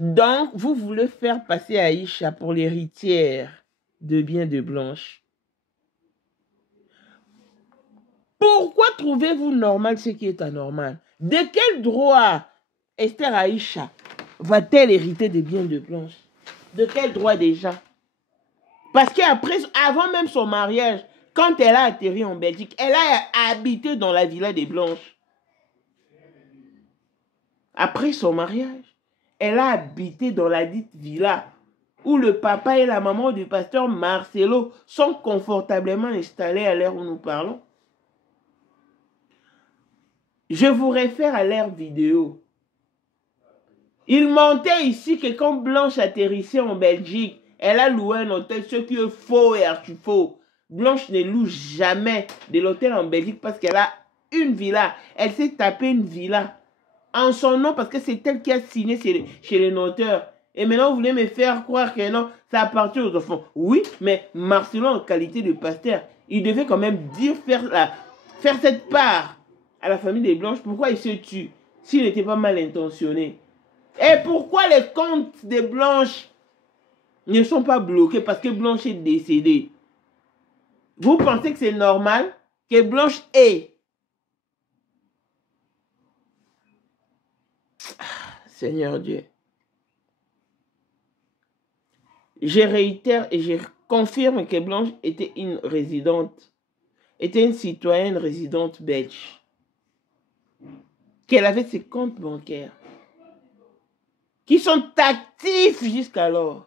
Donc, vous voulez faire passer Aïcha pour l'héritière de biens de Blanche. Pourquoi trouvez-vous normal ce qui est anormal? De quel droit Esther Aïcha va-t-elle hériter des biens de Blanche? De quel droit déjà? Parce qu'après, avant même son mariage, quand elle a atterri en Belgique, elle a habité dans la villa des Blanches. Après son mariage, elle a habité dans la dite villa où le papa et la maman du pasteur Marcelo sont confortablement installés à l'heure où nous parlons. Je vous réfère à leur vidéo. Il mentait ici que quand Blanche atterrissait en Belgique, elle a loué un hôtel, ce qui est faux et archi-faux. Blanche ne loue jamais de l'hôtel en Belgique parce qu'elle a une villa. Elle s'est tapée une villa en son nom parce que c'est elle qui a signé chez les noteurs. Et maintenant, vous voulez me faire croire que non, ça appartient aux enfants. Oui, mais Marcelo, en qualité de pasteur, il devait quand même dire faire cette part à la famille des Blanches. Pourquoi il se tue s'il n'était pas mal intentionné? Et pourquoi les comptes des Blanches ne sont pas bloqués? Parce que Blanche est décédée. Vous pensez que c'est normal que Blanche ait... Seigneur Dieu. Je réitère et je confirme que Blanche était une résidente, était une citoyenne résidente belge. Qu'elle avait ses comptes bancaires qui sont actifs jusqu'alors.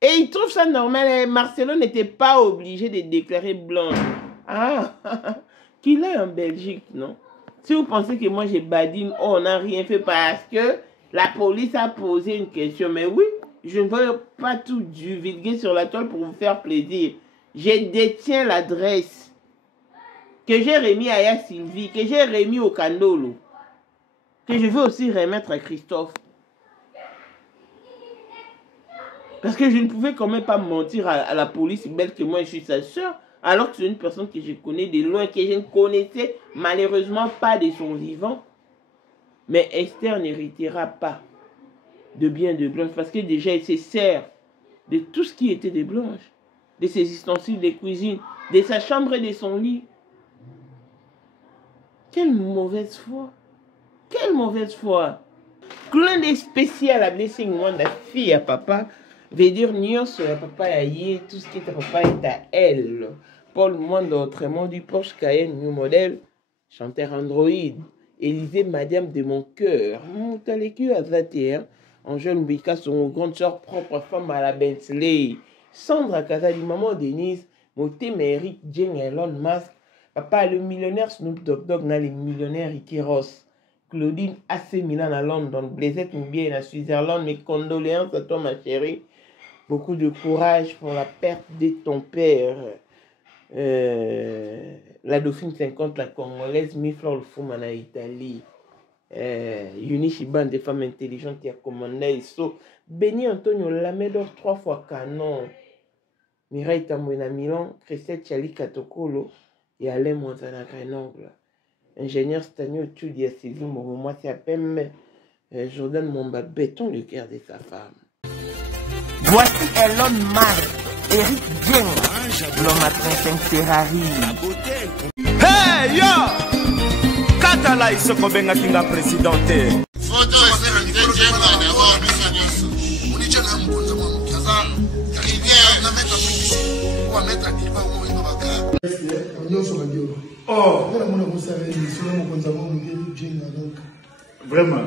Et il trouve ça normal. Et Marcelo n'était pas obligé de déclarer Blanche. Ah, qu'il est en Belgique, non? Si vous pensez que moi j'ai badine, oh, on n'a rien fait parce que la police a posé une question. Mais oui, je ne veux pas tout divulguer sur la toile pour vous faire plaisir. Je détiens l'adresse que j'ai remis à Aya Sylvie, que j'ai remis au Candolo, que je veux aussi remettre à Christophe. Parce que je ne pouvais quand même pas mentir à la police belle que moi je suis sa soeur, alors que c'est une personne que je connais de loin, que je ne connaissais malheureusement pas de son vivant. Mais Esther n'héritera pas de biens de Blanche, parce que déjà elle se sert de tout ce qui était de Blanche, de ses ustensiles de cuisine, de sa chambre et de son lit. Quelle mauvaise foi! Quelle mauvaise foi! Clin d'œil spécial à Blessing Wanda, fille à papa, veut dire nyonso ya papa ya ye, tout ce qui est à papa est à elle. Paul Mwanda, autrement du Porsche Cayenne New Model, chanteur Android. Élisée, Madame de mon cœur, Moutaleku Azati, Angèle Mbika, son grande soeur propre femme à la Bentley. Sandra Kazali, maman Denise, Moté Eric, Jane Elon Musk, papa le millionnaire Snoop Dogg, na les millionnaires Ricky Ross. Claudine AC Milan à London, Blaisette Mbien à Switzerland, mes condoléances à toi ma chérie. Beaucoup de courage pour la perte de ton père. La Dauphine 50, la Congolaise, Miflor le Foumana Italie. Unishiban, des femmes intelligentes qui a commandé ISO. Béni Antonio Lamedor 3 fois canon. Mireille Tambouena Milan, Christelle Chali Katokolo et Alain Montana Grenoble. Ingénieur Stanio Tudia Sylvie Moromois Siapem, Jordan Momba Béton, le cœur de sa femme. Voici Elon Musk, Eric Dieng, l'homme à 35 Ferrari. Hey yo! Katala iso kobenga kinga presidente. Photo est Eric Dieng d'abord, nous on dit que la mbonza mwa kaza. Il vient na mettre en on mettre à Kiba au ino baka. Oh, vraiment.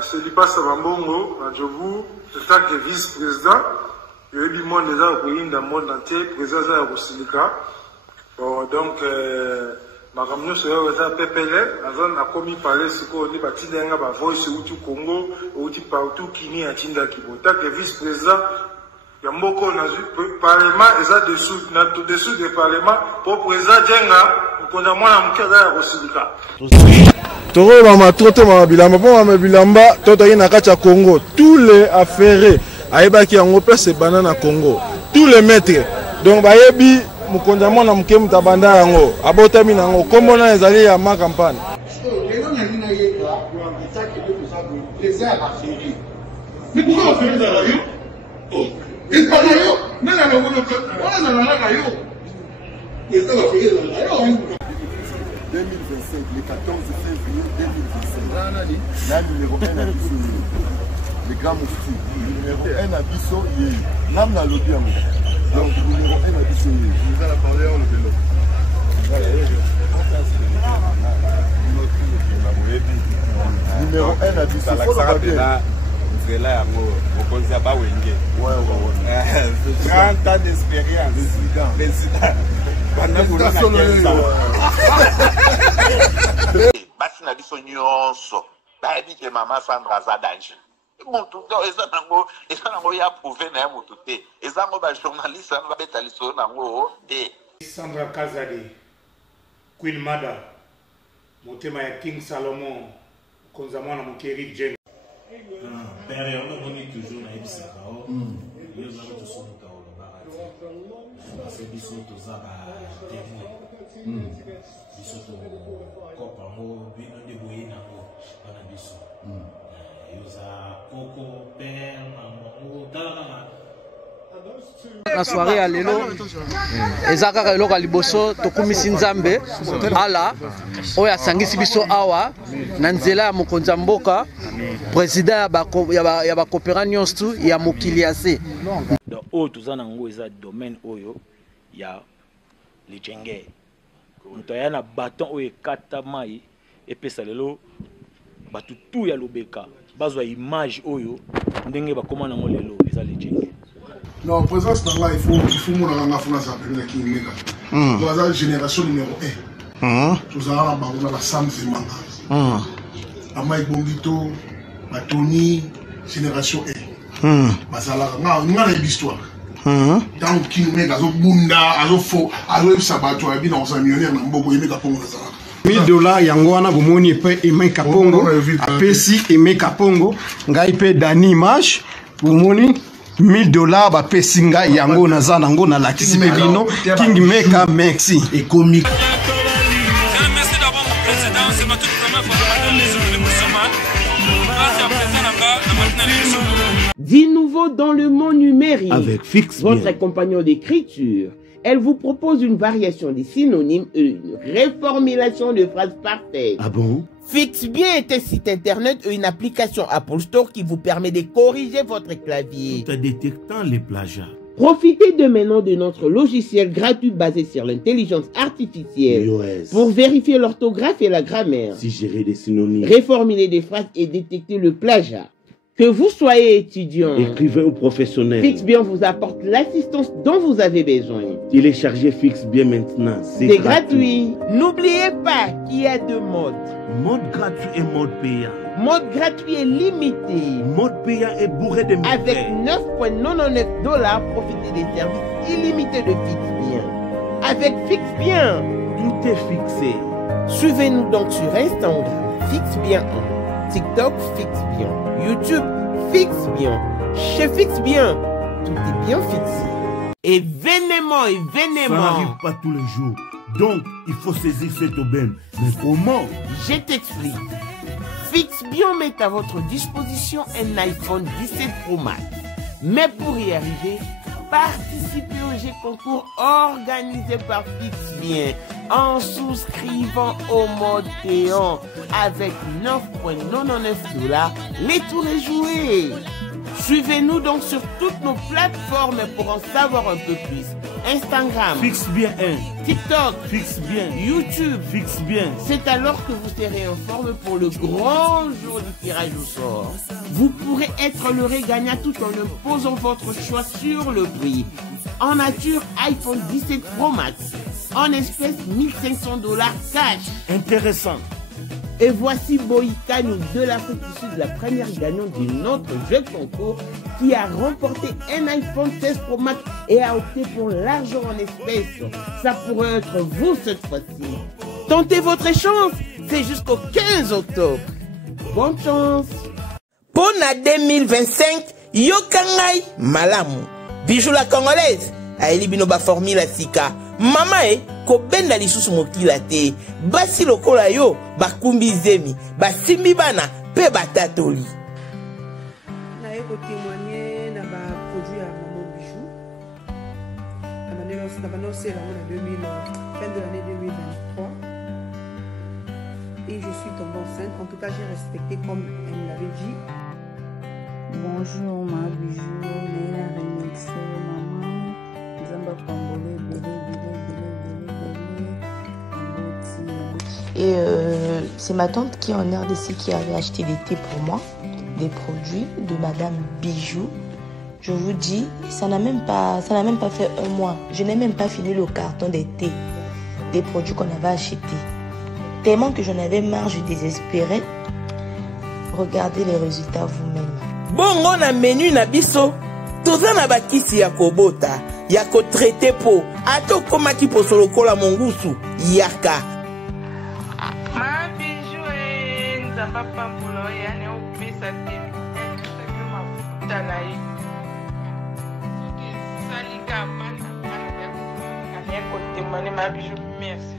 C'est Lipa Savambongo, Nadjovu, le tant que vice-président. Il y a eu du monde déjà au dans le monde entier, président de Rosilika. Donc, ma ramené sur le PPL, la zone a commis parler ce qu'on dit, bâti d'un gars, voice ou tout Congo, ou tout partout, qui n'y a Tinda Kibo. Tant que vice-président, il y a beaucoup de parlement, ils ont dessous du parlement, pour président Djenga, nous avons un mouké à Rosilika. Toro mama trote mama bilamba po mama bilamba toto yina kacha Congo tous les affaires ayebaki yango place banana Congo tous les maîtres donc bayebi mukonza mwana muke mutabanda yango abotami nango komona ezali ya ma campagne Les airs affairés. Mais pourquoi on fait ça là? Il parle là, mais là, on a là, les airs affairés là. 2025, le 14 février 2025. Là, numéro 1 à Bisso, le grand moufti. Numéro 1 à Bisso, Nam na lobby à moi. Donc, numéro 1 à Bisso, nous allons parler en le vélo. Numéro 1 à Bisso, il faut le rappeler. C'est là, on ne sait pas où il est. Ouais. 30 ans d'expérience. Président. Basi na biso nyonso bayebi ke mama Sandra aza danger mutu eza nango ya prouve na ya mutu te eza ngo ba journaliste na babeta lisolo nango te. Sandra Kazadi, Queen Mada, motema ya King Salomon, konza mwana mokeri Jen. Père, on est toujours na ebisa bao. Yo za to so ka o barati. Parce que biso to za ba témoin. Biso to kopa mo bino de boyena mo na biso. Yo za koko père maman tala na soirée ya lelo eza kaka eloko ya liboso tokumisi nzambe ala oyo asangisi biso awa na nzela ya mokonzi ya mboka président ya bakopera nyonso tu ya mokili ya se oyo toza nango eza domaine oyo ya lijenge moto aya na baton oyo ekata mai epesa lelo bato tu ya lobeka bazwa image oyo ndenge bakoma nango lelo eza lijenge. Non, présence dans là, il faut mon la France appelée qui mega. Dans la génération numéro 1. Nous avons la Sam Zemanga. Amaï Bongito, Tony, génération 1. Basala, on a l'histoire. Dans King Mega, Azo Bunda, Azo Fo, Azo Sabato, Abi dans un millionnaire, Nambogo, Mega Pongo. $1000 yango wana bomoni pe Aimé Kapongo, apesi Aimé Kapongo, ngai pe Dani Mash, bomoni $1000 ba pesinga yango naza nango na lakisi pe bino King Meka merci et comique. Merci d'avoir mon président, c'est ma toute première fois dans les musulmans. Merci à président Nanga, Dit nouveau dans le monde numérique. Avec Fixe votre compagnon d'écriture. Elle vous propose une variation des synonymes et une réformulation de phrases parfaites. Ah bon? FixBien est un site internet et une application Apple Store qui vous permet de corriger votre clavier. Tout en détectant les plagiats. Profitez de maintenant de notre logiciel gratuit basé sur l'intelligence artificielle pour vérifier l'orthographe et la grammaire, Suggérer des synonymes, réformuler des phrases et détecter le plagiat. Que vous soyez étudiant, écrivain ou professionnel, FixBien vous apporte l'assistance dont vous avez besoin. Téléchargez FixBien maintenant, c'est gratuit. N'oubliez pas qu'il y a deux modes. Mode gratuit et mode payant. Mode gratuit et limité. Mode payant est bourré de mystères. Avec $9,99, profitez des services illimités de FixBien. Avec FixBien, tout est fixé. Suivez-nous donc sur Instagram, FixBien 1, TikTok, FixBien, YouTube, FixBien. Chez FixBien, tout est bien fixé. Événement. Ça n'arrive pas tous les jours. Donc, il faut saisir cette aubaine. Mais comment? Je t'explique. FixBien met à votre disposition un iPhone 17 Pro Max. Mais pour y arriver, participez au jeu concours organisé par FixBien en souscrivant au mode payant avec $9,99. Les tours est joué. Suivez-nous donc sur toutes nos plateformes pour en savoir un peu plus. Instagram, FixBien 1, TikTok, FixBien, YouTube, FixBien. C'est alors que vous serez informé pour le grand jour du tirage au sort. Vous pourrez être le gagnant tout en imposant votre choix sur le prix. En nature, iPhone 17 Pro Max. En espèces, $1,500 cash. Intéressant. Et voici Boïkani de l'Afrique du Sud, la première gagnante de notre jeu concours qui a remporté un iPhone 16 Pro Max et a opté pour l'argent en espèces. Ça pourrait être vous cette fois-ci. Tentez votre chance, c'est jusqu'au 15 octobre. Bonne chance. Pour la 2025, Yokangai Malamu. Bijou la congolaise. Aeli binoba formule sika. Mama kobenda lisusu mokila te. Basi lokola yo bakumbi zemi, basimbi bana pe batatoli. Na eko témoigner na ba produit à Maman Bijou. Na annoncé fin de l'année 2023. Et je suis tombée enceinte. En tout cas, j'ai respecté comme elle me l'avait dit. Bonjour ma Bijou, mais la remixée maman. Zamba Pambole, Et c'est ma tante qui est en RDC qui avait acheté des thés pour moi, des produits de Madame Bijou. Je vous dis, ça n'a même pas fait un mois. Je n'ai même pas fini le carton des thés, des produits qu'on avait achetés. Tellement que j'en avais marre, je désespérais. Regardez les résultats vous-même. Bongo na menu na biso, toza na bakisi ya kobota, ya ko traité po, ato koma ki posolo kola mongusu, yaka. Ma Bijou nzamba pambulo ya ne opesa te. Sake mafuta na ye. Salika bana ya kotemane ma Bijou, merci.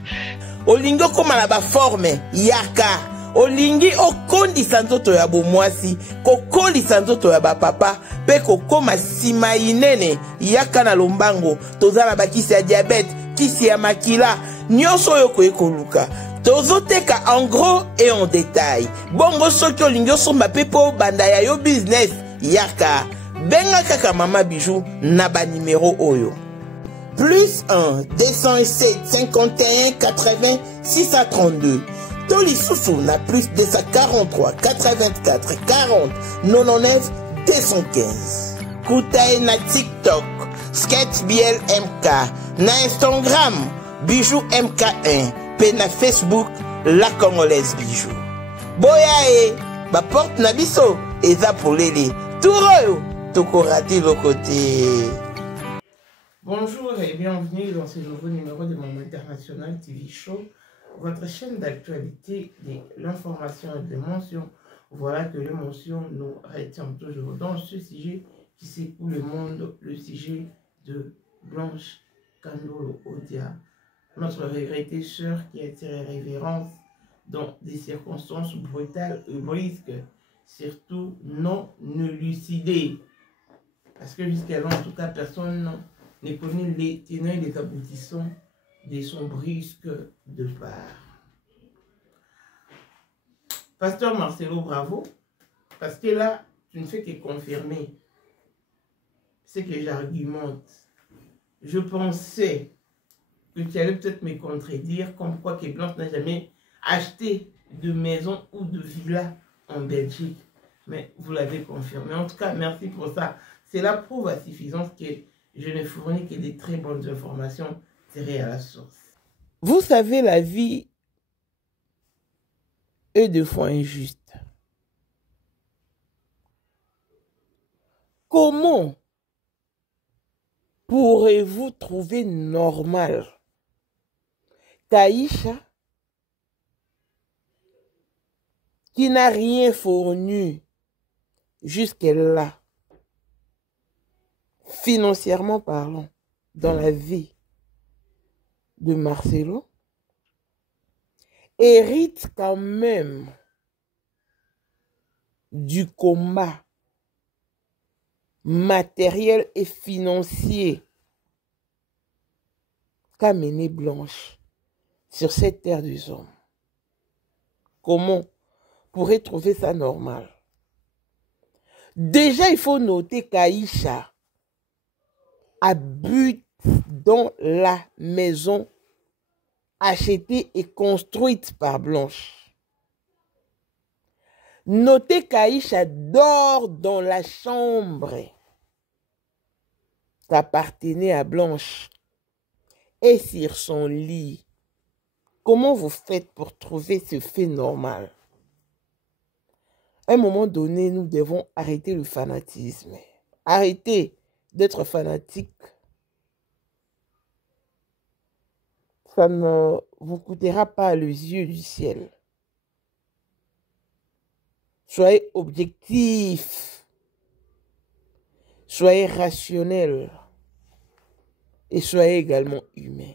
Olingo koma na ba forme, yaka. Olingi okondisa nzoto ya bomwasi, kokolisa nzoto ya bapapa, pe kokoma sima inene, yaka na lombango, toza na bakisi ya diabète, kisi ya makila, nyonso oyo koyekoluka. Tozoteka en gros et en détail. Bongo soki olingi osomba pe po banda ya yo business, yaka. Benga kaka Mama Bijou na ba numéro oyo. Plus 1 207 51 80 632. Toli Soussou na plus 243 84 40 99 215. Koutaï na TikTok, Sketch BL MK, na Instagram, Bijou MK1, pe na Facebook, La Congolaise Bijou. Boyae, ba porte na biso, eza polele. Touroyo, toko raté le côté. Bonjour et bienvenue dans ce nouveau numéro de Maman International TV Show, votre chaîne d'actualité de l'information et des mentions. Voilà que l'émotion nous retient toujours dans ce sujet qui secoue le monde, le sujet de Blanche Kandolo Odia, notre regrettée sœur qui a tiré révérence dans des circonstances brutales et brisques, surtout non élucidées. Parce que jusqu'à là, en tout cas, personne ne connaît les tenants et les aboutissants de son brisque départ. Pasteur Marcelo, bravo, parce que là, tu ne fais que confirmer ce que j'argumente. Je pensais que tu allais peut-être me contredire, comme quoi que Blanche n'a jamais acheté de maison ou de villa en Belgique. Mais vous l'avez confirmé. En tout cas, merci pour ça. C'est la preuve à suffisance que je ne fournis que des très bonnes informations tirées à la source. Vous savez, la vie est deux fois injuste. Comment pourrez-vous trouver normal Taïcha, qui n'a rien fourni jusque-là, financièrement parlant, dans la vie de Marcelo, hérite quand même du combat matériel et financier qu'a mené Blanche sur cette terre des hommes. Comment pourrait trouver ça normal? Déjà, il faut noter qu'Aïcha habite dans la maison achetée et construite par Blanche. Notez qu'Aïcha dort dans la chambre qui appartenait à Blanche et sur son lit. Comment vous faites pour trouver ce fait normal? À un moment donné, nous devons arrêter le fanatisme. Arrêtez d'être fanatique. Ça ne vous coûtera pas les yeux du ciel. Soyez objectif. Soyez rationnel. Et soyez également humain.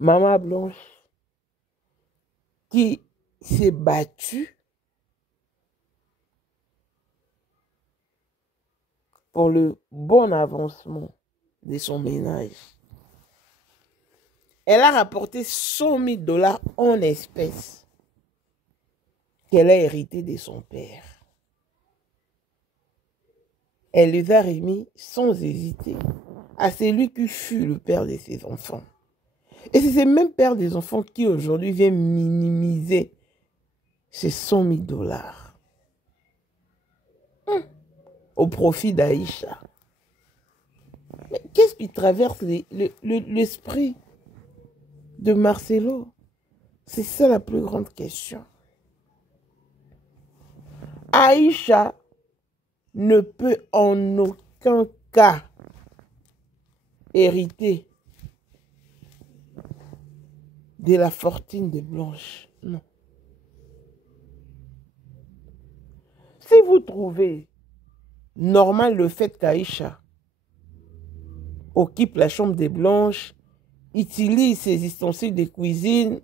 Maman Blanche qui s'est battue pour le bon avancement de son ménage. Elle a rapporté 100 000 $ en espèces qu'elle a hérité de son père. Elle les a remis sans hésiter à celui qui fut le père de ses enfants. Et c'est ce même père des enfants qui aujourd'hui vient minimiser ces 100 000 $ au profit d'Aïcha. Mais qu'est-ce qui traverse l'esprit de Marcelo? C'est ça la plus grande question. Aïcha ne peut en aucun cas hériter de la fortune de Blanche. Non. Si vous trouvez normal le fait qu'Aïcha occupe la chambre de Blanche, utilise ses ustensiles de cuisine,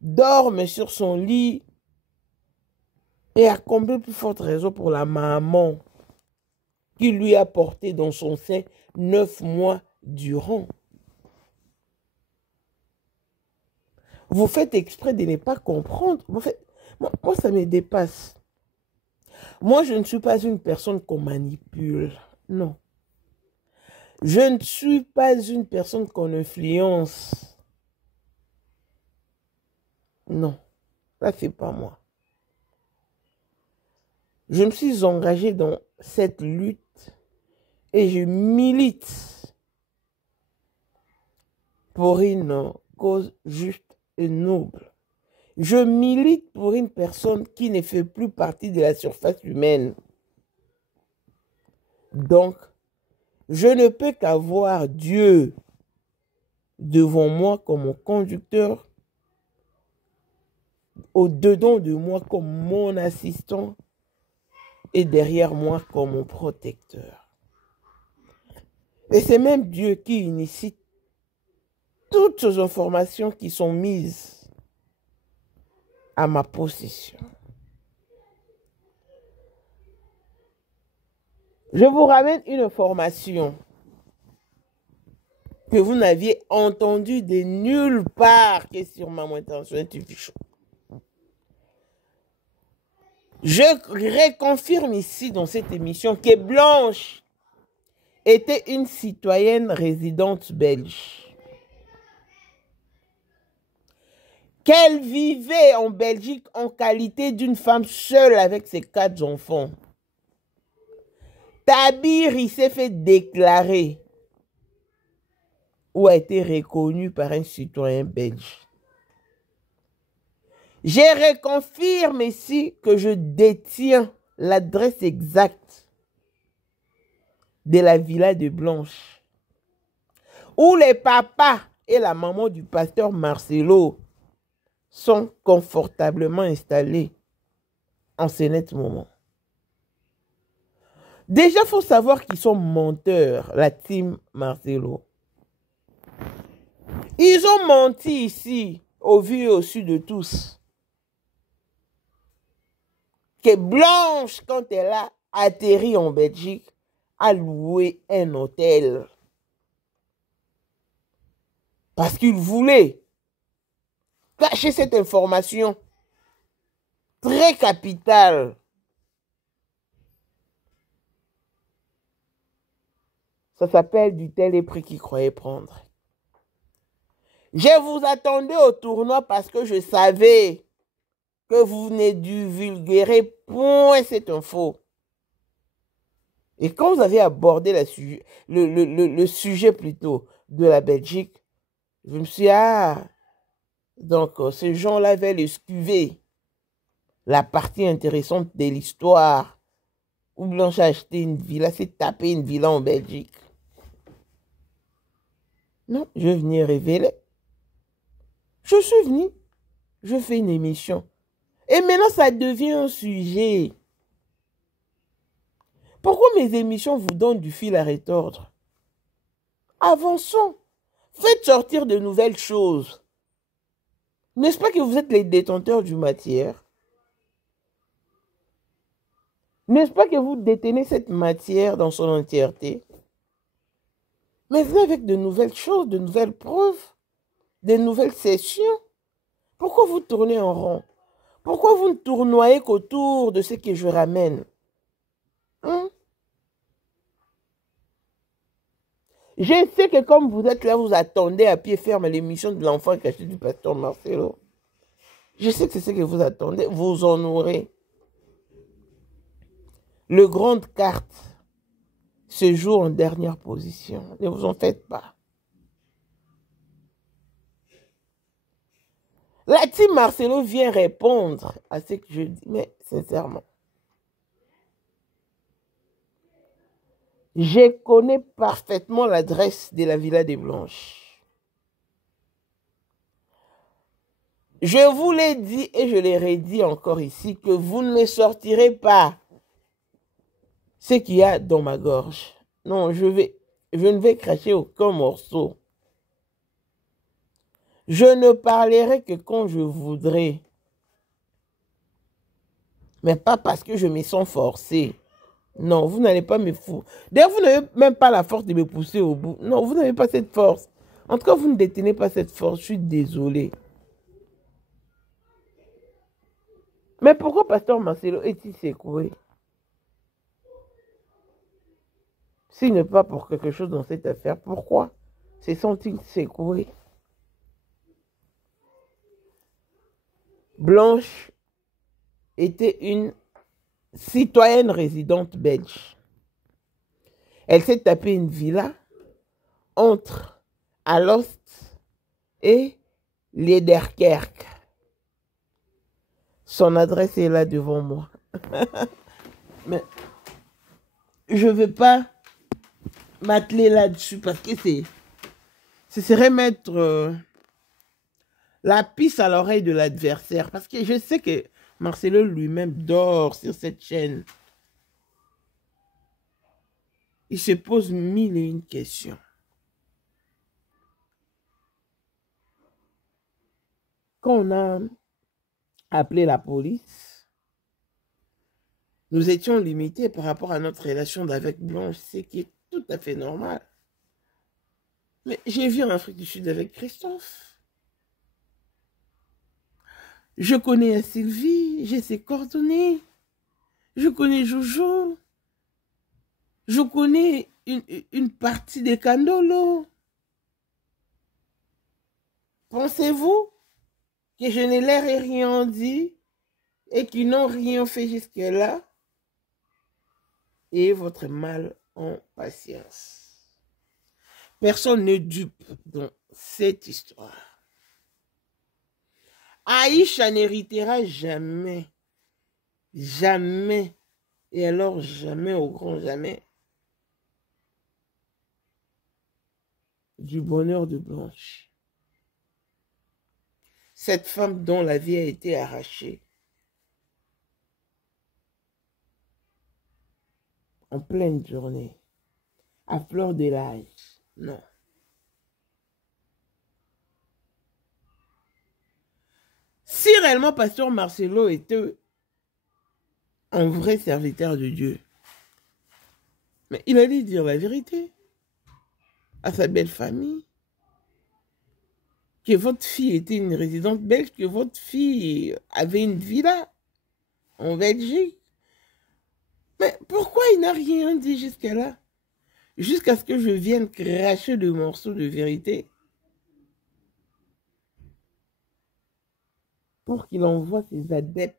dorme sur son lit, et à combien plus forte raison pour la maman qui lui a porté dans son sein 9 mois durant. Vous faites exprès de ne pas comprendre. Moi, ça me dépasse. Moi, je ne suis pas une personne qu'on manipule. Non. Je ne suis pas une personne qu'on influence. Non. Ça, c'est pas moi. Je me suis engagé dans cette lutte et je milite pour une cause juste et noble. Je milite pour une personne qui ne fait plus partie de la surface humaine. Donc, je ne peux qu'avoir Dieu devant moi comme mon conducteur, au-dedans de moi comme mon assistant, et derrière moi comme mon protecteur. Et c'est même Dieu qui initie toutes ces informations qui sont mises à ma possession. Je vous ramène une information que vous n'aviez entendue de nulle part que sur Maman International TV Show. Je reconfirme ici dans cette émission que Blanche était une citoyenne résidente belge. Qu'elle vivait en Belgique en qualité d'une femme seule avec ses 4 enfants. Tabir, il s'est fait déclarer ou a été reconnu par un citoyen belge. Je reconfirme ici que je détiens l'adresse exacte de la villa de Blanche, où les papas et la maman du pasteur Marcelo sont confortablement installés en ce net moment. Déjà, il faut savoir qu'ils sont menteurs, la team Marcelo. Ils ont menti ici, au vu et au su de tous, que Blanche, quand elle a atterri en Belgique, a loué un hôtel. Parce qu'il voulait cacher cette information très capitale. Ça s'appelle du tel prix qu'il croyait prendre. Je vous attendais au tournoi parce que je savais que vous venez du vulgaire point cette info. Et quand vous avez abordé le sujet plutôt de la Belgique, je me suis dit, ah, donc ces gens-là veulent esquiver la partie intéressante de l'histoire où Blanche a acheté une villa, s'est tapé une villa en Belgique. Non, je venais révéler. Je suis venu, je fais une émission. Et maintenant, ça devient un sujet. Pourquoi mes émissions vous donnent du fil à retordre? Avançons. Faites sortir de nouvelles choses. N'est-ce pas que vous êtes les détenteurs du matière? N'est-ce pas que vous détenez cette matière dans son entièreté? Mais venez avec de nouvelles choses, de nouvelles preuves, de nouvelles sessions. Pourquoi vous tournez en rond? Pourquoi vous ne tournoyez qu'autour de ce que je ramène? Hein? Je sais que comme vous êtes là, vous attendez à pied ferme l'émission de l'enfant caché du pasteur Marcelo. Je sais que c'est ce que vous attendez. Vous en aurez. Le grande carte se joue en dernière position. Ne vous en faites pas. La team Marcelo vient répondre à ce que je dis, mais sincèrement. Je connais parfaitement l'adresse de la Villa des Blanches. Je vous l'ai dit et je l'ai redit encore ici que vous ne me sortirez pas ce qu'il y a dans ma gorge. Non, je ne vais cracher aucun morceau. Je ne parlerai que quand je voudrais. Mais pas parce que je me sens forcé. Non, vous n'allez pas me foutre. D'ailleurs, vous n'avez même pas la force de me pousser au bout. Non, vous n'avez pas cette force. En tout cas, vous ne détenez pas cette force. Je suis désolé. Mais pourquoi Pasteur Marcelo est-il secoué? S'il n'est pas pour quelque chose dans cette affaire, pourquoi se sont-ils secoués? Blanche était une citoyenne résidente belge. Elle s'est tapée une villa entre Alost et Lederkerk. Son adresse est là devant moi. Mais je ne veux pas m'atteler là-dessus parce que ce serait mettre la pisse à l'oreille de l'adversaire. Parce que je sais que Marcelo lui-même dort sur cette chaîne. Il se pose 1001 questions. Quand on a appelé la police, nous étions limités par rapport à notre relation avec Blanche, ce qui est tout à fait normal. Mais j'ai vu en Afrique du Sud avec Christophe. Je connais Sylvie, j'ai ses coordonnées. Je connais Jojo. Je connais une partie des Candolo. Pensez-vous que je n'ai l'air et rien dit et qu'ils n'ont rien fait jusque-là? Et votre mal en patience. Personne n'est dupe dans cette histoire. Aïcha n'héritera jamais, jamais, et alors jamais au grand jamais, du bonheur de Blanche. Cette femme dont la vie a été arrachée en pleine journée, à fleur de l'âge, non. Si réellement Pasteur Marcelo était un vrai serviteur de Dieu, mais il allait dire la vérité à sa belle famille, que votre fille était une résidente belge, que votre fille avait une villa en Belgique. Mais pourquoi il n'a rien dit jusqu'à là? Jusqu'à ce que je vienne cracher le morceau de vérité pour qu'il envoie ses adeptes.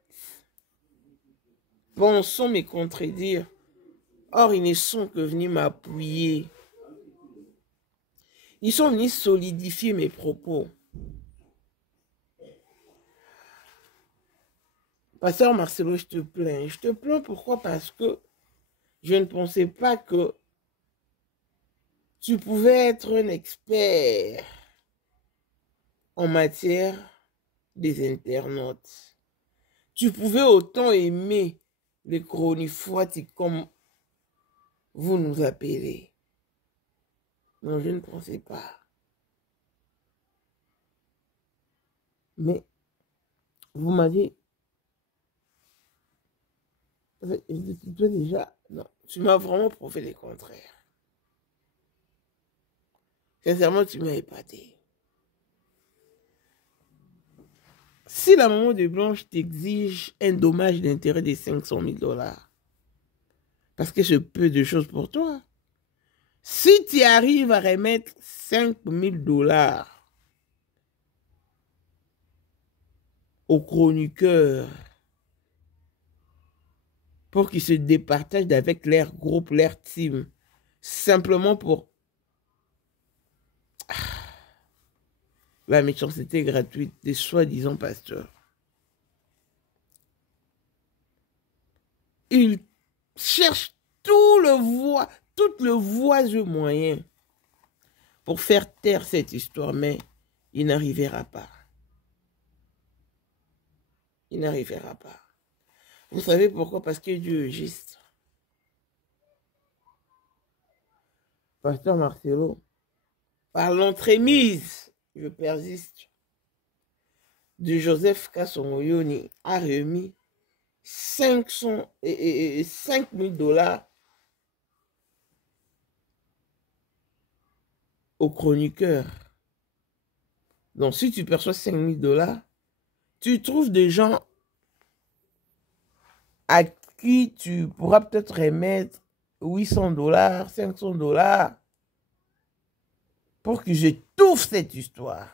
Pensons me contredire. Or, ils ne sont que venus m'appuyer. Ils sont venus solidifier mes propos. Pasteur Marcelo, je te plains. Je te plains pourquoi? Parce que je ne pensais pas que tu pouvais être un expert en matière des internautes. Tu pouvais autant aimer les chronifoites comme vous nous appelez. Non, je ne pensais pas. Mais vous m'avez... Toi déjà, non, tu m'as vraiment prouvé le contraire. Sincèrement, tu m'as épaté. Si la maman de Blanche t'exige un dommage d'intérêt de 500 000 $, parce que c'est peu de choses pour toi, si tu arrives à remettre 5 000 $ au chroniqueur pour qu'ils se départagent avec leur groupe, leur team, simplement pour la méchanceté gratuite des soi-disant pasteurs. Ils cherchent toutes les voies et moyens pour faire taire cette histoire, mais il n'arrivera pas. Il n'arrivera pas. Vous savez pourquoi? Parce que Dieu est juste. Pasteur Marcelo, par l'entremise, je persiste, de Joseph Kassongoyoni a remis 5 000 $ au chroniqueur. Donc si tu perçois 5 000 $, tu trouves des gens à qui tu pourras peut-être remettre 800 $, 500 $ pour que je t'ouvre cette histoire.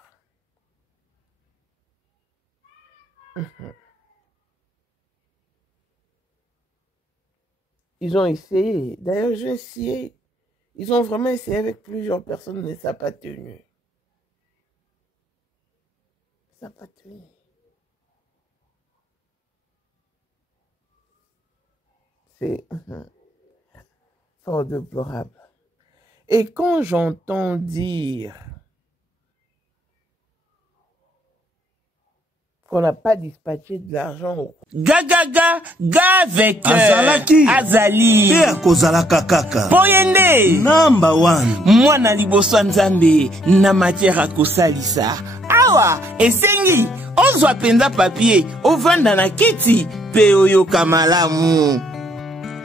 Ils ont essayé. D'ailleurs, j'ai essayé. Ils ont vraiment essayé avec plusieurs personnes, mais ça n'a pas tenu. Ça n'a pas tenu. C'est fort déplorable. Et quand j'entends dire qu'on n'a pas dispatché de l'argent au... Gagaga, avec Azali. Kozalaka kaka. Poyende. Number one. Mwana liboso nzambe na matière kosalisa. Awa, esengi, ozwa penza papier, ovanda na kiti, pe oyoka malamu.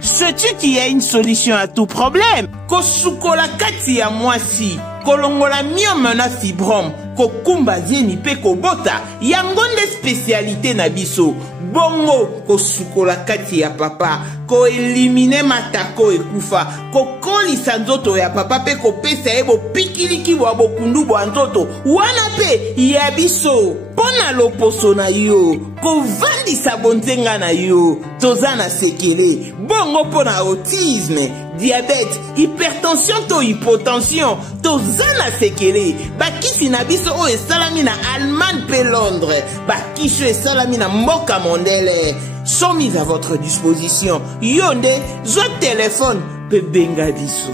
Sais-tu qu'il y a une solution à tout problème? Kosukola kati ya mwasi, kolongola myome na fibrom, kokumba zeni pe kobota, yangonde spécialité na biso. Bongo kosukola kati ya papa, ko elimine matako ekufa, ko kolisa nzoto ya papa pe kopesa ebo pikiliki wa bokundu bwa nzoto, wana pe ya biso. Pona loposo na yo, kovandisa bonzenga na yo, tozana sekele, bongo pona autisme, diabète, hypertension to hypotension, tozana sekele, bakisi na biso o esalami na Allemagne pe Londres, bakisho esalami na mboka mondele, sont mis à votre disposition. Yonde, zo téléphone, pe benga biso.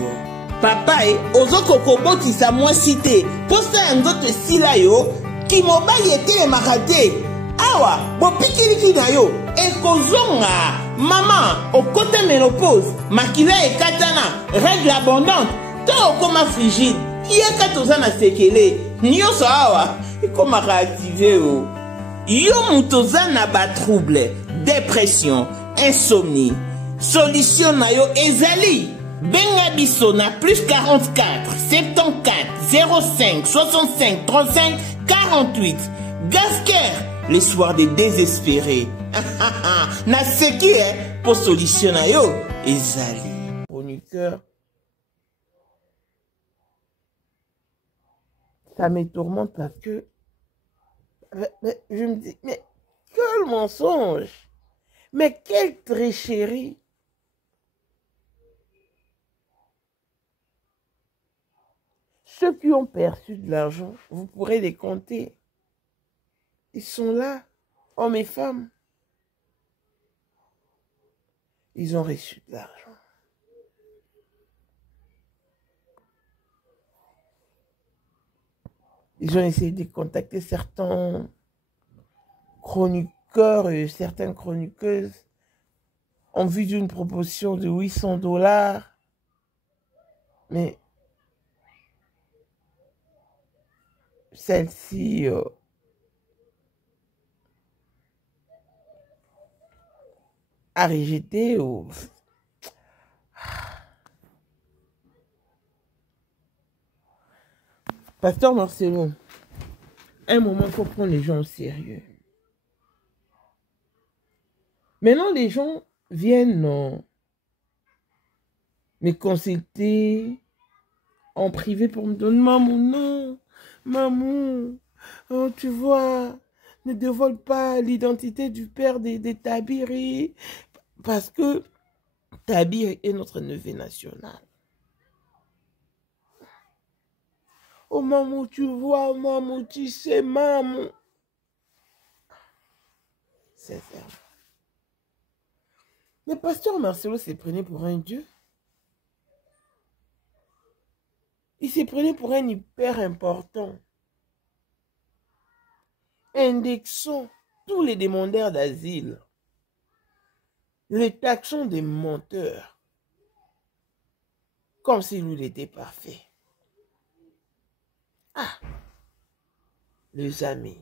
Papa ozoko koboti sa mwasite, posa nzoto sila yo, ki mobali ete makate. Awa, bo pikiliki na yo, ekozonga. Maman, okote ménopause, makila ekatana, règle abondante, to okoma frigide, yeka tozana sekele, nyoso awa, ekoma réactiver o. Yo mutozana ba trouble, dépression, insomnie, solution na yo ezali. Benga biso na plus 44 74 05 65 35 48. Gasker, les soirs des désespérés. Na seki pour solution na yo ezali. Chroniqueur, ça me tourmente parce que je me dis, mais quel mensonge, mais quelle tricherie. Ceux qui ont perçu de l'argent, vous pourrez les compter. Ils sont là, hommes et femmes. Ils ont reçu de l'argent. Ils ont essayé de contacter certains chroniqueurs et certaines chroniqueuses en vue d'une proposition de 800 $. Mais celle-ci à rejeter ou... Pasteur Marcelo, un moment, il faut prendre les gens au sérieux. Maintenant, les gens viennent me consulter en privé pour me donner « Maman, non, maman, oh, tu vois, ne dévoile pas l'identité du père des Tabiri parce que Tabiri est notre neveu national. » Oh maman, tu vois, maman, tu sais, maman. C'est ça. Mais pasteur Marcelo s'est pris pour un dieu. Il s'est pris pour un hyper important. Indexant tous les demandeurs d'asile. Les taxons des menteurs. Comme si lui était parfait. Ah, les amis,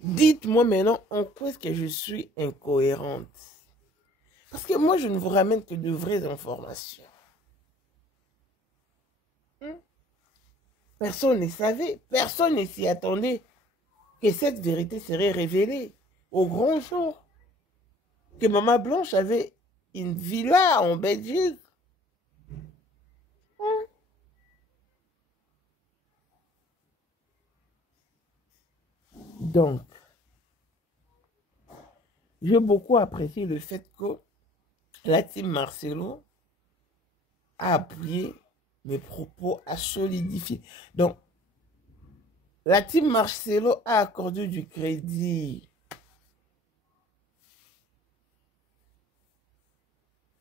dites-moi maintenant en quoi est-ce que je suis incohérente. Parce que moi, je ne vous ramène que de vraies informations. Personne ne savait, personne ne s'y attendait que cette vérité serait révélée au grand jour. Que Maman Blanche avait une villa en Belgique. Donc, j'ai beaucoup apprécié le fait que la team Marcelo a appuyé mes propos, à solidifier. Donc, la team Marcelo a accordé du crédit.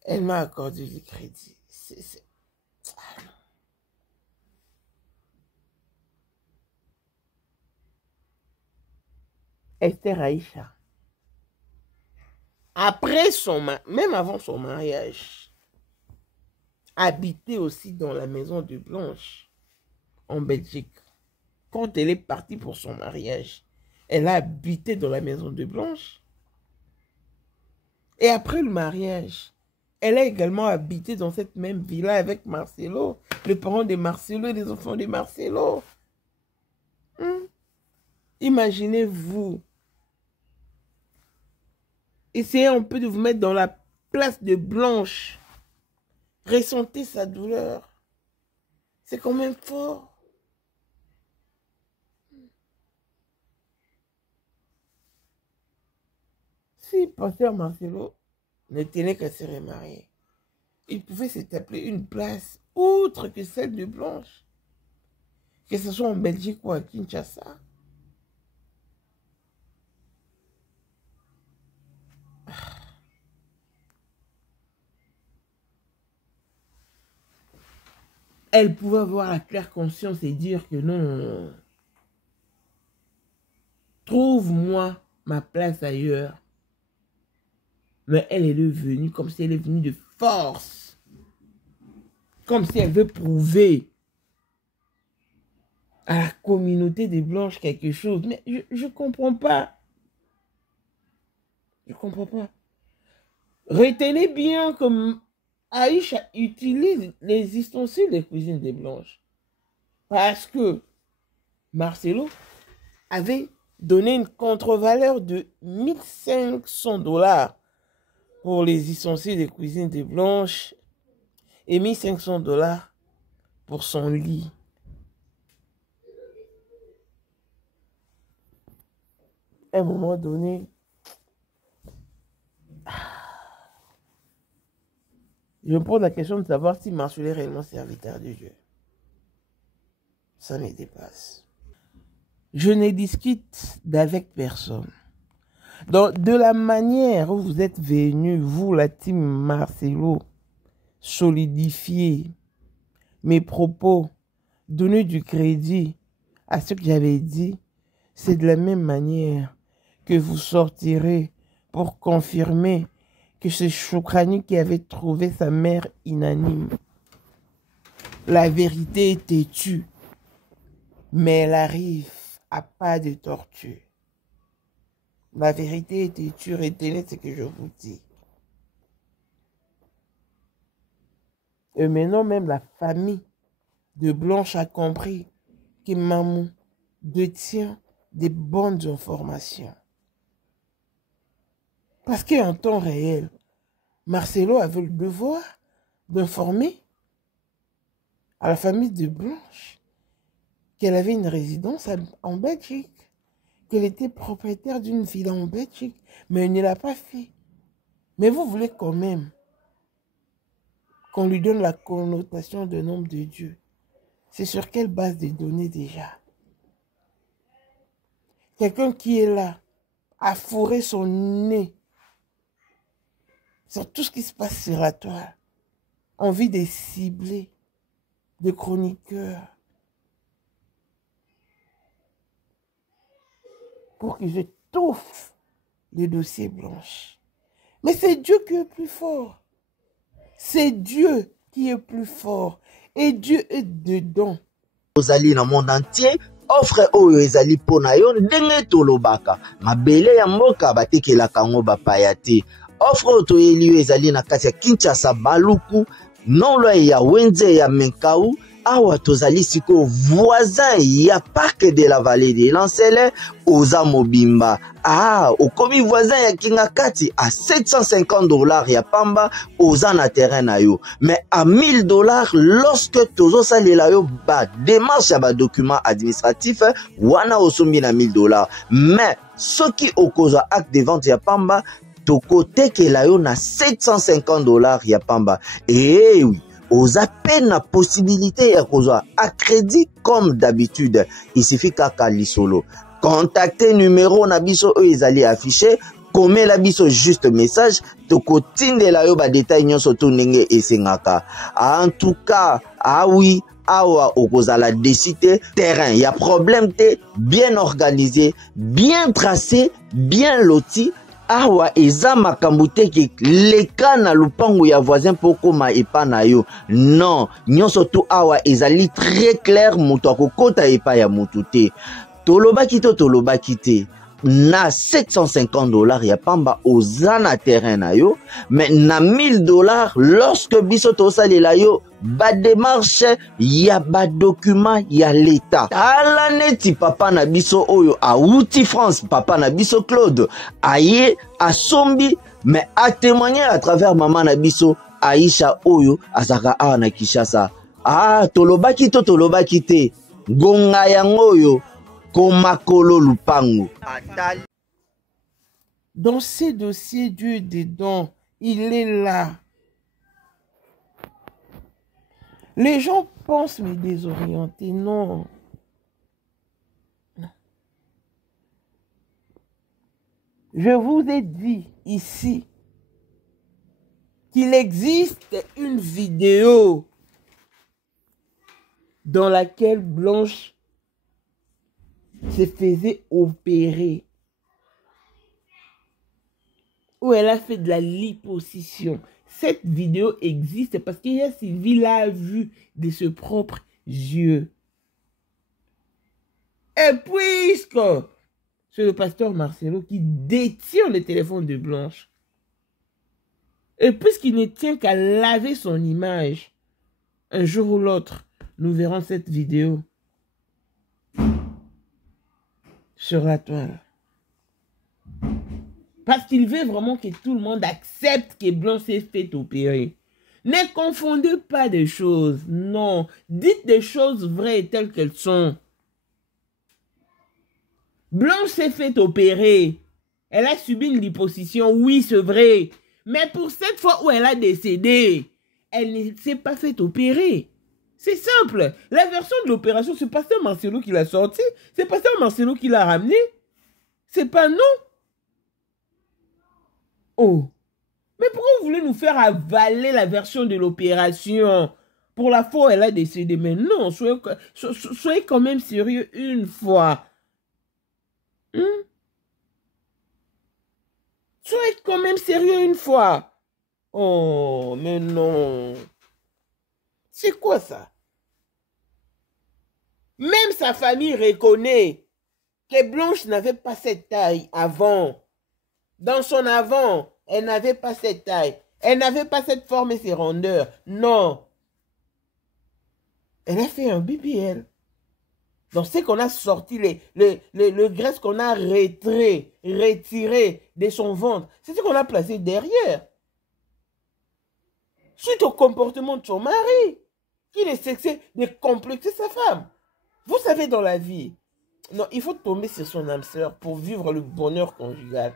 Elle m'a accordé du crédit. Esther Aïcha, après même avant son mariage, habitait aussi dans la maison de Blanche, en Belgique. Quand elle est partie pour son mariage, elle a habité dans la maison de Blanche. Et après le mariage, elle a également habité dans cette même villa avec Marcelo, les parents de Marcelo et les enfants de Marcelo. Imaginez-vous. Essayez un peu de vous mettre dans la place de Blanche. Ressentez sa douleur. C'est quand même fort. Si pasteur Marcelo ne tenait qu'à se remarier, il pouvait s'établir une place autre que celle de Blanche. Que ce soit en Belgique ou à Kinshasa. Elle pouvait avoir la claire conscience et dire que non, trouve-moi ma place ailleurs. Mais elle est venue comme si elle est venue de force. Comme si elle veut prouver à la communauté des Blanches quelque chose. Mais je ne comprends pas. Je ne comprends pas. Retenez bien que Aïcha utilise les ustensiles de cuisine des Blanches. Parce que Marcelo avait donné une contre-valeur de 1500 $ pour les ustensiles de cuisine des Blanches et 1500 $ pour son lit. À un moment donné, je me pose la question de savoir si Marcelo est réellement serviteur de Dieu. Ça me dépasse. Je ne discute d'avec personne. Donc, de la manière où vous êtes venus, vous, la team Marcelo, solidifier mes propos, donner du crédit à ce que j'avais dit, c'est de la même manière que vous sortirez pour confirmer que c'est Choukrani qui avait trouvé sa mère inanime. La vérité est têtue, mais elle arrive à pas de tortue. La vérité était dure et nette, ce que je vous dis. Et maintenant, même la famille de Blanche a compris que maman détient des bonnes informations. Parce qu'en temps réel, Marcelo avait le devoir d'informer à la famille de Blanche qu'elle avait une résidence en Belgique, qu'elle était propriétaire d'une villa en Belgique, mais elle ne l'a pas fait. Mais vous voulez quand même qu'on lui donne la connotation d'un homme de Dieu. C'est sur quelle base de données déjà? Quelqu'un qui est là, a fourré son nez sur tout ce qui se passe sur la toile, envie de cibler, de chroniqueurs, pour qu'ils étouffent les dossiers blanches. Mais c'est Dieu qui est plus fort. C'est Dieu qui est plus fort. Et Dieu est dedans. Ozali na monde entier, offre oyo ezali pona yo ndenge tolobaka. Mabele ya mboka batekelaka ngo bapaya te. Offre oyo toyeli yo ezali na kati ya Kinshasa Baluku, nolo ya Wenze ya Menkau, awa tozali siko voisin ya parc de la vallée de Lancele, oza mobimba. Ah, okomi voisin ya Kingakati à $750 ya pamba, oza na terrain na yo. Mais à $1000 lorsque tozo salela yo ba démarche ya ba document administratif, wana osombi na $1000. Mais soki okozwa acte de vente ya pamba, toko tekela yo na $750 ya pamba. Eh oui. Aux appels la possibilité ya kozwa à crédit comme d'habitude. Il suffit kaka lisolo. Contactez numéro na biso eux ezali affiché. Comme la biso juste message. Toko tindela yo ba détail nyonso to ndenge esengaka. En tout cas, ah oui, awa okozala décider terrain. Y a problème te, bien organisé, bien tracé, bien loti. Awa eza makambo te ke leka na lupango ya voisin poko ma epa na yo. Non, nyonso to awa ezali très clair, moto akokota epa ya moto te. Tolobaki to tolobaki te. Na $750 ya pamba oza na terrain na yo, mais na $1000 lorsque biso tosalela yo ba démarche ya ba document ya l'état. Ala neti papa na biso oyo auti France, papa na biso Claude aye asombi, mais a témoigner à travers maman na biso Aisha oyo azaka awa na Kinshasa. Ah, tolobaki to tolobaki te. Gonga yango oyo komakolo lupango. Dans ces dossiers, Dieu est dedans. Il est là. Les gens pensent me désorienter. Non. Non. Je vous ai dit ici qu'il existe une vidéo dans laquelle Blanche se faisait opérer, où elle a fait de la liposuction. Cette vidéo existe parce qu'il y a Sylvie l'a vu de ses propres yeux. Et puisque c'est le pasteur Marcelo qui détient le téléphone de Blanche, et puisqu'il ne tient qu'à laver son image, un jour ou l'autre, nous verrons cette vidéo sur la toile. Parce qu'il veut vraiment que tout le monde accepte que Blanche s'est fait opérer. Ne confondez pas des choses. Non. Dites des choses vraies telles qu'elles sont. Blanche s'est fait opérer. Elle a subi une liposuction. Oui, c'est vrai. Mais pour cette fois où elle a décédé, elle ne s'est pas fait opérer. C'est simple. La version de l'opération, c'est pasteur Marcelo qui l'a sorti. C'est pasteur Marcelo qui l'a ramené. C'est pas nous. Oh. Mais pourquoi vous voulez nous faire avaler la version de l'opération? Pour la fois où elle a décédé. Mais non, soyez quand même sérieux une fois. Soyez quand même sérieux une fois. Oh, mais non. C'est quoi ça? Même sa famille reconnaît que Blanche n'avait pas cette taille avant. Dans son avant, elle n'avait pas cette taille. Elle n'avait pas cette forme et ces rondeurs. Non. Elle a fait un BBL. Donc, c'est qu'on a sorti le graisse qu'on a retiré de son ventre. C'est ce qu'on a placé derrière. Suite au comportement de son mari, qui ne cessait de complexer sa femme. Vous savez, dans la vie, non, il faut tomber sur son âme sœur pour vivre le bonheur conjugal.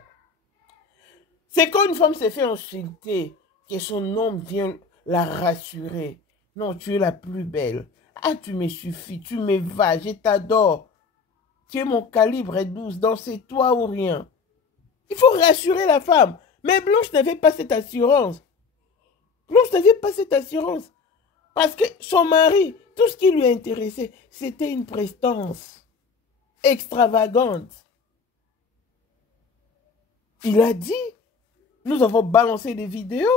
C'est quand une femme se fait insulter que son homme vient la rassurer. Non, tu es la plus belle. Ah, tu me suffis, tu me vas, je t'adore. Tu es mon calibre 12, donc c'est toi ou rien. Il faut rassurer la femme. Mais Blanche n'avait pas cette assurance. Blanche n'avait pas cette assurance. Parce que son mari, tout ce qui lui intéressait, c'était une prestance extravagante. Il a dit, nous avons balancé des vidéos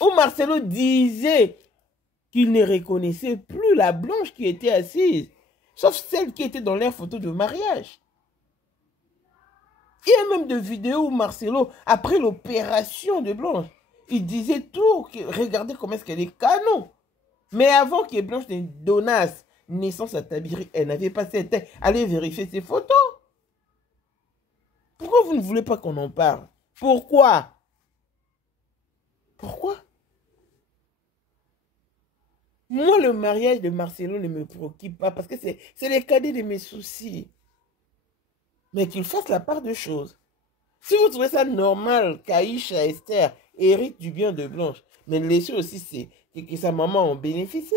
où Marcelo disait qu'il ne reconnaissait plus la Blanche qui était assise, sauf celle qui était dans leur photo de mariage. Il y a même des vidéos où Marcelo, après l'opération de Blanche, il disait tout, regardez comment est-ce qu'elle est canon. Mais avant que Blanche ne donnasse naissance à Tabiri, elle n'avait pas cette tête. Allez vérifier ses photos. Pourquoi vous ne voulez pas qu'on en parle? Pourquoi? Pourquoi? Moi, le mariage de Marcelo ne me préoccupe pas parce que c'est le cadet de mes soucis. Mais qu'il fasse la part de choses. Si vous trouvez ça normal qu'Aïcha Esther hérite du bien de Blanche, mais laissez aussi que sa maman en bénéficie.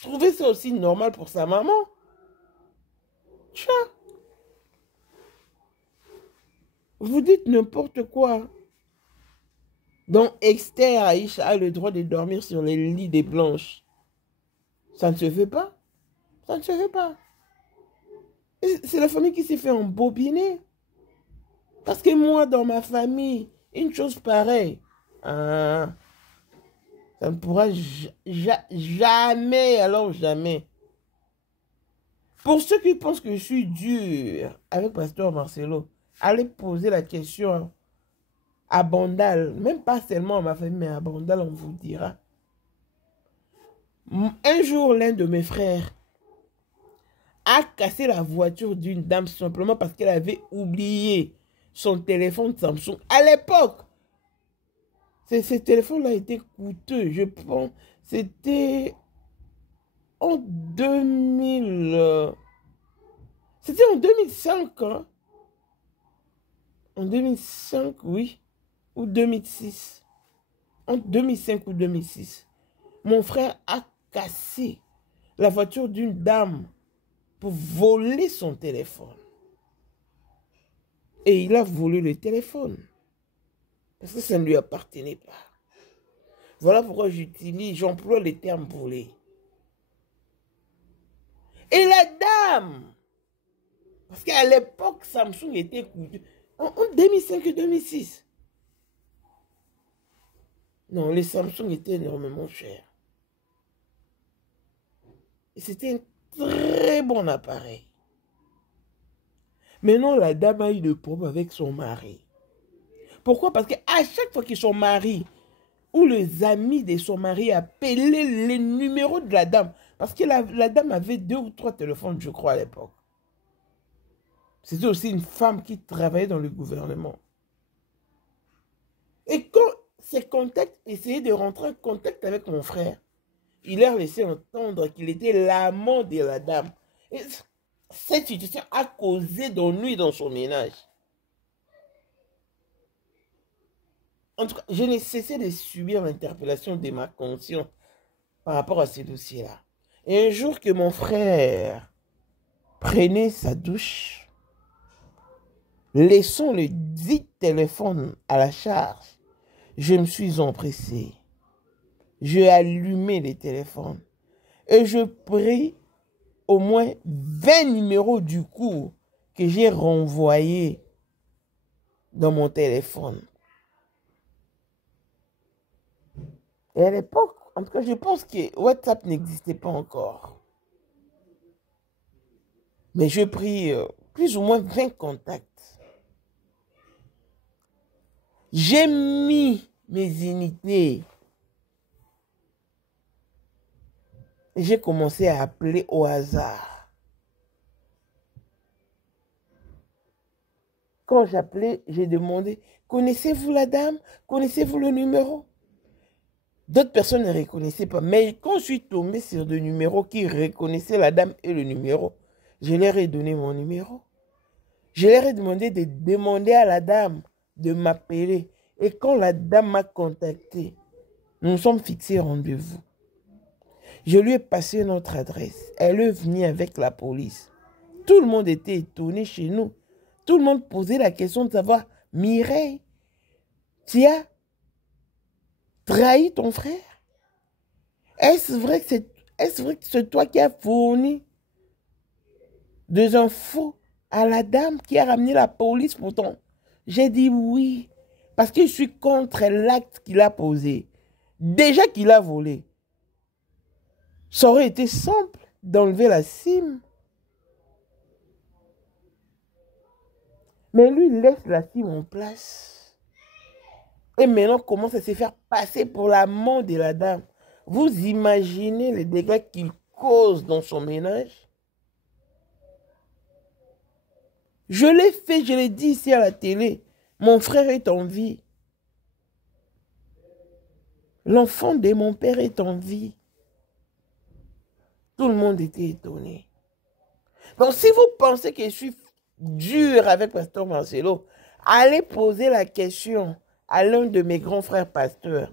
Trouvez ça aussi normal pour sa maman. Tcha. Vous dites n'importe quoi. Donc Esther Aïcha a le droit de dormir sur les lits des Blanches. Ça ne se fait pas. Ça ne se fait pas. C'est la famille qui s'est fait embobiner. Parce que moi, dans ma famille, une chose pareille, ça ne pourra jamais, alors jamais. Pour ceux qui pensent que je suis dur avec Pasteur Marcelo, allez poser la question à Bandal, même pas seulement à ma famille, mais à Bandal, on vous dira. Un jour, l'un de mes frères a cassé la voiture d'une dame simplement parce qu'elle avait oublié son téléphone Samsung. À l'époque, ce téléphone-là était coûteux. Je pense c'était en 2000... C'était en 2005. Hein? En 2005, oui. Ou 2006. En 2005 ou 2006. Mon frère a cassé la voiture d'une dame pour voler son téléphone. Et il a volé le téléphone. Parce que ça ne lui appartenait pas. Voilà pourquoi j'emploie le terme voler. Et la dame, parce qu'à l'époque, Samsung était coûteux. En 2005 et 2006. Non, les Samsung étaient énormément chers. Et c'était un très bon appareil. Maintenant, la dame a eu des problèmes avec son mari. Pourquoi? Parce qu'à chaque fois que son mari ou les amis de son mari appelaient les numéros de la dame, parce que la dame avait 2 ou 3 téléphones, je crois, à l'époque. C'était aussi une femme qui travaillait dans le gouvernement. Et quand ces contacts essayaient de rentrer en contact avec mon frère, il leur laissait entendre qu'il était l'amant de la dame. Et cette situation a causé d'ennui dans son ménage. En tout cas, je n'ai cessé de subir l'interpellation de ma conscience par rapport à ces dossiers-là. Et un jour que mon frère prenait sa douche, laissant le dit téléphone à la charge, je me suis empressé. J'ai allumé les téléphones et je pris au moins 20 numéros du coup que j'ai renvoyés dans mon téléphone. Et à l'époque, en tout cas, je pense que WhatsApp n'existait pas encore. Mais j'ai pris plus ou moins 20 contacts. J'ai mis mes unités. J'ai commencé à appeler au hasard. Quand j'appelais, j'ai demandé, connaissez-vous la dame? Connaissez-vous le numéro? D'autres personnes ne reconnaissaient pas. Mais quand je suis tombé sur des numéros qui reconnaissaient la dame et le numéro, je leur ai donné mon numéro. Je leur ai demandé de demander à la dame de m'appeler. Et quand la dame m'a contacté, nous nous sommes fixés rendez-vous. Je lui ai passé notre adresse. Elle est venue avec la police. Tout le monde était étonné chez nous. Tout le monde posait la question de savoir, Mireille, tu as trahi ton frère? Est-ce vrai que c'est toi qui as fourni des infos à la dame qui a ramené la police pourtant? J'ai dit oui, parce que je suis contre l'acte qu'il a posé. Déjà qu'il a volé. Ça aurait été simple d'enlever la cime. Mais lui, il laisse la cime en place. Et maintenant, commence à se faire passer pour l'amant de la dame. Vous imaginez les dégâts qu'il cause dans son ménage? Je l'ai fait, je l'ai dit ici à la télé. Mon frère est en vie. L'enfant de mon père est en vie. Tout le monde était étonné. Donc, si vous pensez que je suis dur avec Pasteur Marcelo, allez poser la question à l'un de mes grands frères pasteurs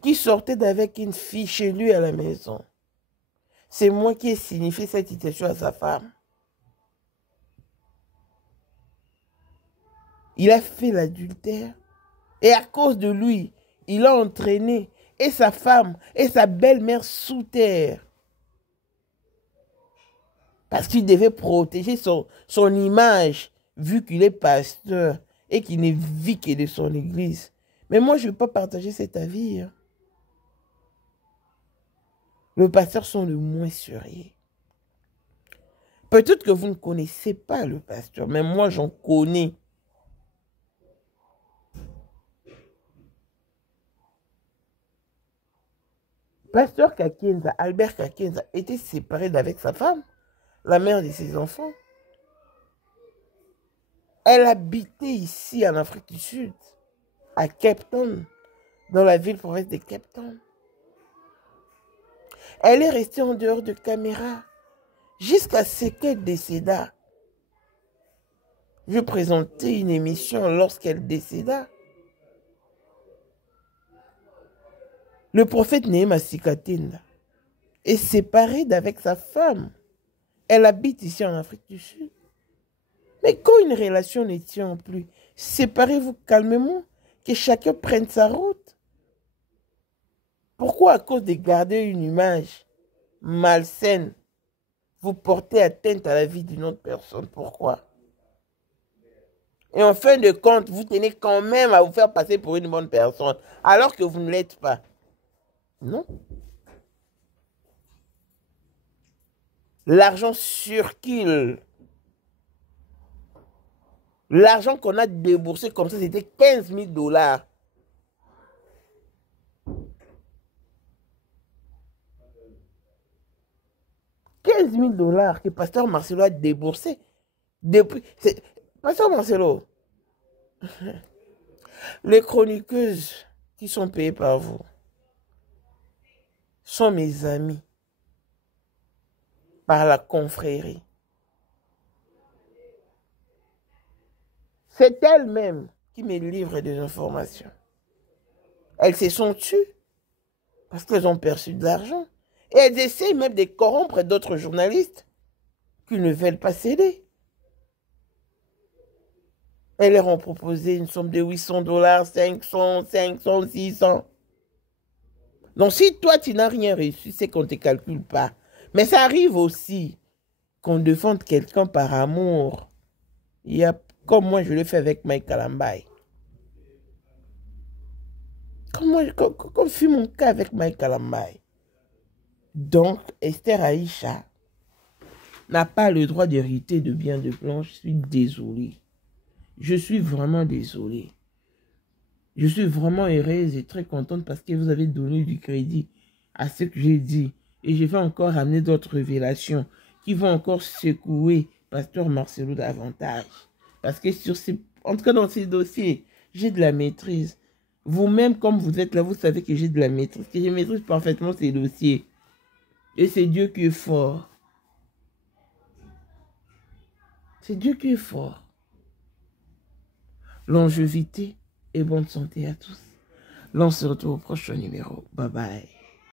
qui sortait d'avec une fille chez lui à la maison. C'est moi qui ai signifié cette situation à sa femme. Il a fait l'adultère et à cause de lui, il a entraîné et sa femme et sa belle-mère sous terre. Parce qu'il devait protéger son image, vu qu'il est pasteur et qu'il ne vit que de son église. Mais moi, je ne veux pas partager cet avis. Hein. Les pasteurs sont le moins sérieux. Peut-être que vous ne connaissez pas le pasteur, mais moi, j'en connais. Pasteur Kakenza, Albert Kakenza, était séparé d'avec sa femme, la mère de ses enfants. Elle habitait ici en Afrique du Sud, à Cape Town, dans la ville-province de Cape Town. Elle est restée en dehors de caméra jusqu'à ce qu'elle décéda. Je présentais une émission lorsqu'elle décéda. Le prophète Nehema Sikatenda est séparé d'avec sa femme. Elle habite ici en Afrique du Sud. Mais quand une relation ne tient plus, séparez-vous calmement, que chacun prenne sa route. Pourquoi à cause de garder une image malsaine, vous portez atteinte à la vie d'une autre personne? Pourquoi? Et en fin de compte, vous tenez quand même à vous faire passer pour une bonne personne, alors que vous ne l'êtes pas. Non. L'argent circule. L'argent qu'on a déboursé comme ça, c'était 15 000 $. $15 000 que Pasteur Marcelo a déboursé depuis. Pasteur Marcelo, les chroniqueuses qui sont payées par vous sont mes amis par la confrérie. C'est elles-mêmes qui me livrent des informations. Elles se sont tues parce qu'elles ont perçu de l'argent. Et elles essayent même de corrompre d'autres journalistes qui ne veulent pas céder. Elles leur ont proposé une somme de 800 $, 500, 500, 600. Donc si toi tu n'as rien reçu, c'est qu'on ne te calcule pas. Mais ça arrive aussi qu'on défende quelqu'un par amour. Il y a, comme moi je le fais avec Mike Kalambai. Comme fut mon cas avec Mike Kalambai. Donc Esther Aïcha n'a pas le droit d'hériter de biens de Blanche. Je suis désolé. Je suis vraiment désolé. Je suis vraiment heureuse et très contente parce que vous avez donné du crédit à ce que j'ai dit. Et je vais encore amener d'autres révélations qui vont encore secouer Pasteur Marcelo davantage. Parce que en tout cas dans ces dossiers, j'ai de la maîtrise. Vous-même, comme vous êtes là, vous savez que j'ai de la maîtrise, que je maîtrise parfaitement ces dossiers. Et c'est Dieu qui est fort. C'est Dieu qui est fort. Longévité et bonne santé à tous. L'on se retrouve au prochain numéro. Bye bye.